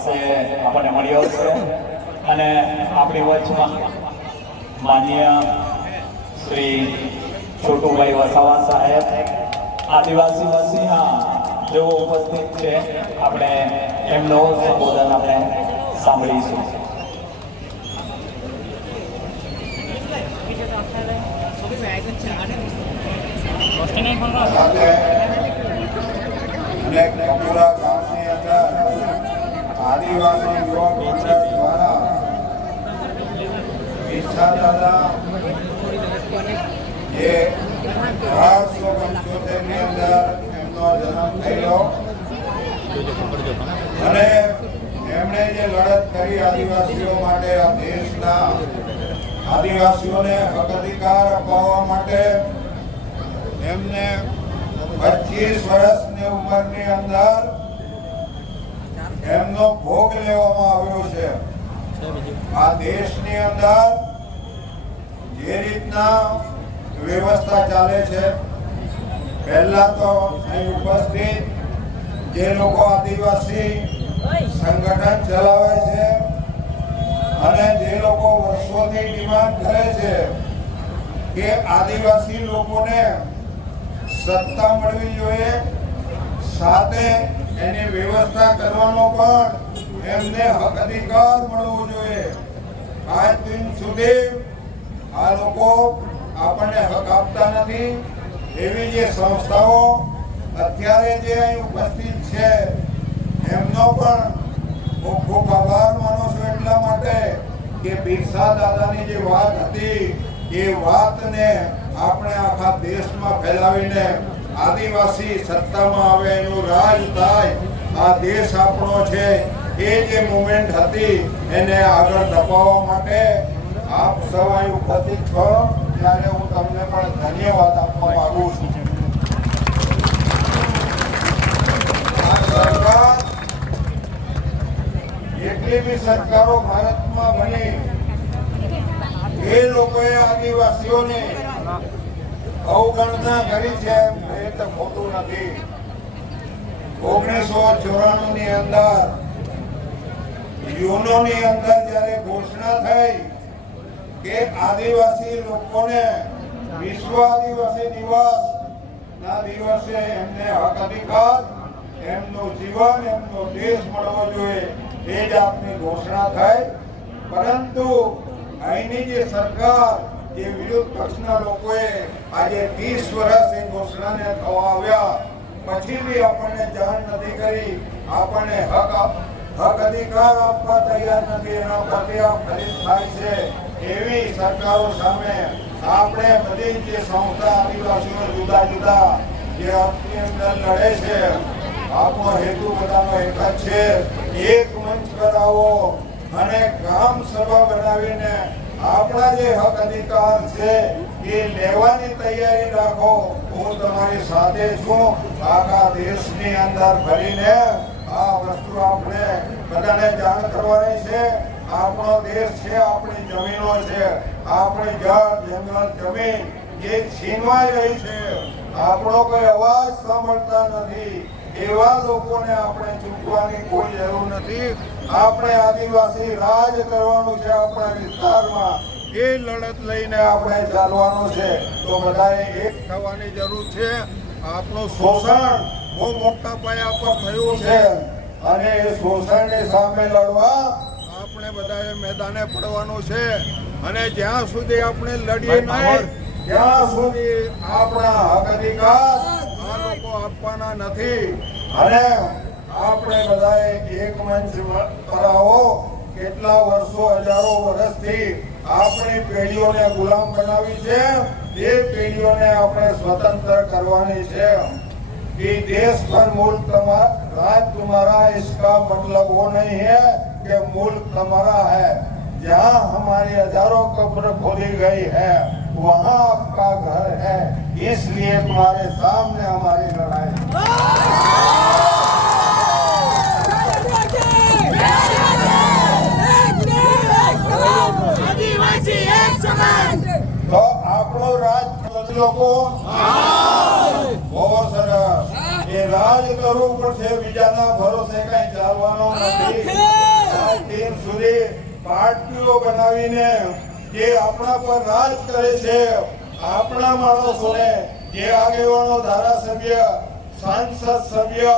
પાસે આપણને મળ્યો છે. અને આપણી વચમાં માન્ય શ્રી છોટુભાઈ વસાવા સાહેબ, આદિવાસી વસિંહા જેઓ ઉપસ્થિત છે, આપણે એમનો સંબોધન આપણે સાંભળીશું સાથે અને કપુરા ગામની અંદર જે લડત કરી આદિવાસીઓ માટે આ દેશના આદિવાસીઓને હક અધિકાર અપાવવા માટે એમને પચીસ વર્ષની ઉંમરની અંદર એમનો ભોગ લેવામાં આવ્યો છે. આ દેશની અંદર જે રીતના વ્યવસ્થા ચાલે છે, પહેલા તો અહીં ઉપસ્થિત જે લોકો આદિવાસી સંગઠન ચલાવે છે અને જે લોકો વર્ષોથી ડિમાન્ડ કરે છે કે આદિવાસી લોકોને સત્તા મળવી જોઈએ, સાથે એની વ્યવસ્થા કરવાનો પણ એમને હક અધિકાર મળવો જોઈએ. આજ દિન સુધી આ લોકો આપણને હક આપતા નથી. એવી જે સંસ્થાઓ અત્યારે જે અહીં ઉપસ્થિત છે, એમનો પણ હું ખૂબ આભાર માનું છું એટલા માટે કે બિરસા દાદાની જે વાત હતી, એ વાતને આપણે આખા દેશમાં ફેલાવીને આદિવાસી સત્તામાં આવે એનું રાજ થાય, આ દેશ આપણો છે, એ જે મુમેન્ટ હતી, એને આગળ ધપાવવા માટે આપ સૌ અહીં ઉપસ્થિત છો, ત્યારે હું તમને પણ ધન્યવાદ આપવા માંગુ છું. સરકારો ભારતમાં બની, એ લોકોએ આદિવાસીઓને અવગણના કરી છે, એ તો ખોટું નથી. ઓગણીસો ચોરાણું ની અંદર યુનો ની અંદર જ્યારે ઘોષણા થઈ કે આદિવાસી લોકોને વિશ્વ આદિવાસી દિવસ, ના દિવસે એમને હક અધિકાર, એમનું જીવન, એમનો દેશ મળવો જોઈએ, એ જ આપની ઘોષણા થઈ. પરંતુ અહીંની જે સરકાર જે વિરોધ પક્ષના લોકોએ આજે 30 વર્ષ એ ઘોષણાને થવા આવ્યા પછી બી આપણને જાણ નથી કરી. આપણને હક હક અધિકાર આપવા તૈયાર નથી. એના પ્રત્યે આ ફરી થાય છે. એવી સરકારો સામે આપણે બધી જે સંસ્થા આદિવાસીઓ જુદા જુદા જે આપની અંદર લડે છે આપણો હેતુ બધાનો એક જ છે. એક મંચ કરાવો અને ગ્રામ સભા બનાવીને આપણા જે હક અધિકાર છે, એ લેવાની તૈયારી રાખો. હું તમારી સાથે છું. આખા દેશની અંદર ભરીને આ વસ્તુ આપણે બધાને જાણ કરવાની છે. આપણો દેશ છે, આપણી જમીનો છે. આપણી જળ, જંગલ, જમીન જે છીનવાઈ રહી છે. આપણો કોઈ અવાજ સાંભળતા નથી. એવા લોકોને આપણે ચૂકવાની કોઈ જરૂર નથી. આપણે આદિવાસી રાજ કરવાનું છે આપણા વિસ્તારમાં. એ લડત લઈને આપણે ચાલવાનું છે. તો બધાએ એક થવાની જરૂર છે. આપણું શોષણ બહુ મોટા પાયા પર થયું છે. અને એ શોષણની સામે લડવા આપણે બધાએ મેદાને પડવાનું છે. અને જ્યાં સુધી આપણે લડીએ નહીં ત્યાં સુધી આપણા હક અધિકાર આ લોકો આપવાના નથી. અને આપણે બધાએ એક મંચ પર આવો કેટલા વર્ષો હજારો વર્ષથી આપણી પેઢીઓને ગુલામ બનાવી છે એ પેઢીઓને આપણે સ્વતંત્ર કરવાની છે कि देश पर मुल्क तुम्हारा राज तुम्हारा इसका मतलब वो नहीं है कि मुल्क तुम्हारा है जहाँ हमारी हजारों कब्र खोदी गई है वहाँ आपका घर है इसलिए तुम्हारे सामने हमारी लड़ाई લોકો. બહુ સરસ. એ રાજ કરવું પડશે બીજાના ભરોસે કઈ ચાલવાનો નથી. સુધી પાર્ટીઓ બનાવીને જે આપણા પર રાજ કરે છે, આપણા માણસોને જે આગેવાનો ધારાસભ્ય, સાંસદ સભ્ય,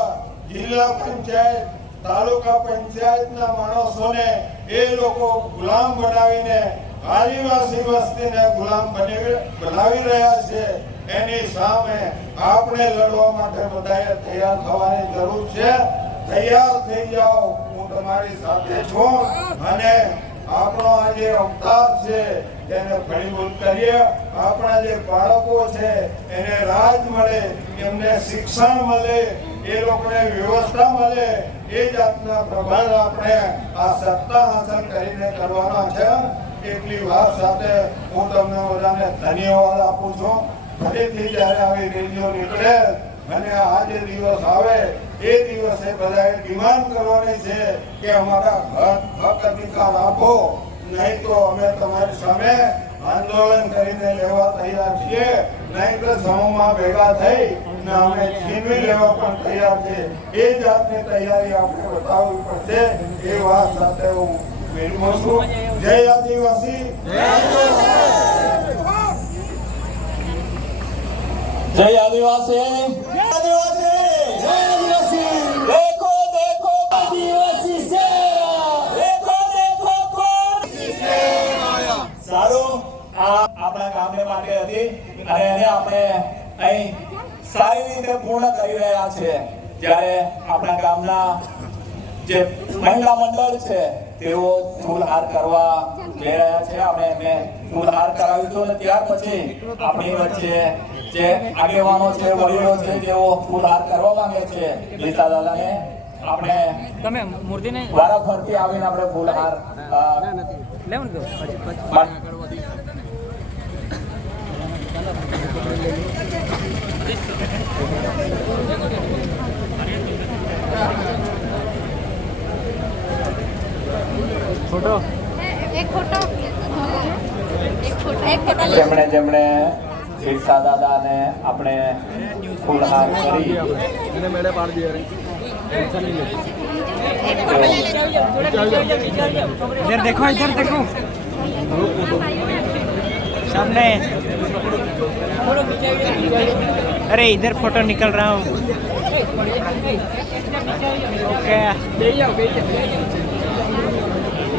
જિલ્લા પંચાયત, તાલુકા પંચાયતના માણસોને એ લોકો ગુલામ બનાવીને આદિવાસી વસ્તીને ગુલામ બની બનાવી રહ્યા છે. એની સામે આપણે લડવા માટે બધાએ તૈયાર થવાની જરૂર છે. તૈયાર થઈ જાઓ. હું તમારી સાથે છું અને આપણો આ જે અવતાર છે તેને ફળીભૂત કરીએ. આપણા જે બાળકો છે, એને રાજ મળે, એમને શિક્ષણ મળે, એ લોકોને વ્યવસ્થા મળે, એ જાતના પ્રબંધ આપણે આ સત્તા હાંસલ કરીને કરવાના છે. એટલી વાત સાથે હું તમને બધાને ધન્યવાદ આપું છું. ફરીથી જ્યારે આવી રેડિયો નીકળે અને આ જે દિવસ આવે, એ દિવસે બધાએ ડિમાન્ડ કરવાની છે કે અમારા હક હક અધિકાર આપો. નહીં તો અમે તમારી સામે આંદોલન કરીને લેવા તૈયાર છીએ. નહીં તો સમૂહમાં ભેગા થઈ ને અમે છીનવી લેવા પણ તૈયાર છે એ જાતની તૈયારી આપણે બતાવવી પડશે. એ વાત સાથે હું વિરમું છું જય આદિવાસી. જય આદિવાસી. જય આદિવાસી. દેખો દેખો આદિવાસી સેવા. દેખો દેખો કોણ સારું આ આપણા ગામને માટે હતી અને એને આપણે અહીં સારી રીતે પૂર્ણ કરી રહ્યા છે જ્યારે આપણા ગામના જે મહિલા મંડળ છે તેઓ ફૂલહાર કરવા જઈ રહ્યા છે. આપણે એમને ફૂલહાર કરાવીશું અને ત્યાર પછી આપણી વચ્ચે જે આગેવાનો છે વડીલો છે તેઓ ફૂલહાર કરવા માંગે છે. ગીતા દાદાને આપણે તમે મૂર્તિને વારાફરતી આવીને આપણે ફૂલહાર લેવું ને તો પછી પછી મા- ફોટો એક ફોટો એક ફોટો એક ફોટો લે. જેમણે જેમણે બિરસા દાદાને આપણે ફૂલહાર કરી એક ફોટો લે લે. इधर देखो इधर देखो सामने अरे इधर फोटो निकल रहा हूँ ओके